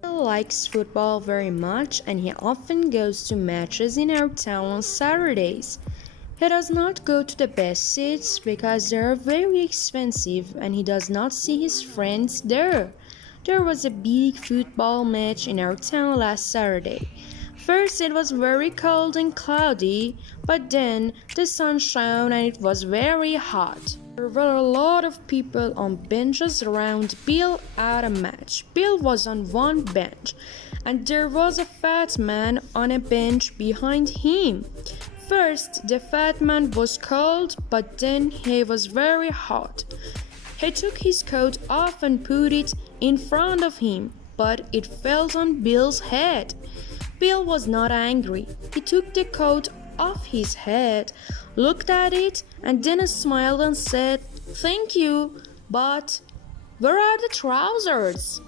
Bill likes football very much and he often goes to matches in our town on Saturdays. He does not go to the best seats because they are very expensive and he does not see his friends there. There was a big football match in our town last Saturday. First, it was very cold and cloudy, but then the sun shone and it was very hot. There were a lot of people on benches around Bill at a match. Bill was on one bench, and there was a fat man on a bench behind him. First, the fat man was cold, but then he was very hot. He took his coat off and put it in front of him, but it fell on Bill's head. Bill was not angry. He took the coat off his head, looked at it, and then smiled and said, "Thank you, but where are the trousers?"